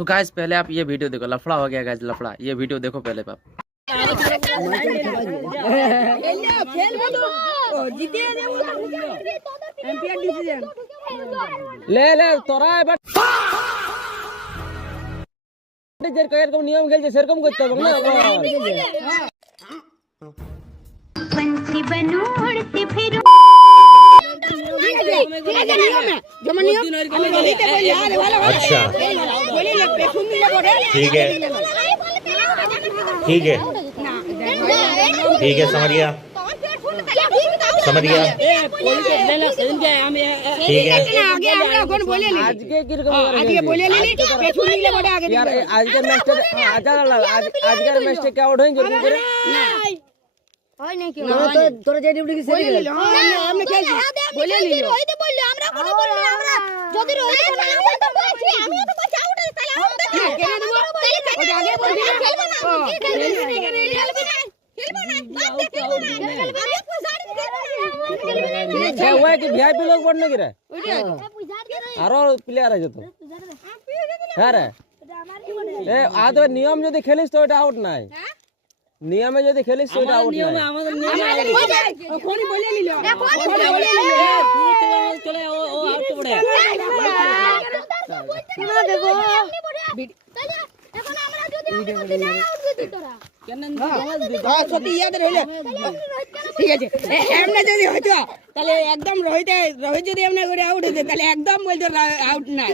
So guys पहले आप ये वीडियो देखो, लफड़ा हो गया गाइस, लफड़ा। ये वीडियो देखो पहले आप। ले ले তোরা এবার যেরকম নিয়ম খেলছে সেরকম করতে হবে না। पंछी बनूं उड़ती फिरूं अच्छा ठीक है ठीक है ठीक है, समझ गया समझ गया ठीक है। আজকে কিরকম यार আজকের ম্যাচটা আজকের ম্যাচটা কি আউট হয়ে গেল করে হয় নাকি তোরা যে ডিউটি কি সেরে গেল আমরা খেলছি বলে নিল রোহিত বলল আমরা কোনো বলল আমরা যদি রোহিত বলল আমরা তো বলছি আমিও তো বলছি আউট তাহলে আউট কেন দেব ওটা আগে বলছি খেলবো না খেলবো না বাদ দে খেলবো না আমি পুজারি খেলবো না है हुआ कि वीआईपी लोग पढ़ने गिरा আরো প্লেয়ার আছে তো হ্যাঁ রে এ আজ নিয়ম যদি খেলিস তো এটা আউট নাই, নিয়মে যদি খেলিস তো এটা আউট নাই। আমাদের নিয়ম কোনি বলে নিল কোনি বলে নিল চলে ও আউট পড়ে না দেখো তাহলে এখন আমরা যদি বলতে না আউট দিতে তোরা কেন সত্যি ইয়াদ রইলে ঠিক আছে এমনি যদি হইতো তাহলে একদম রোহিত যদি এমনি করে আউট হইতো তাহলে একদম বলতো আউট নাই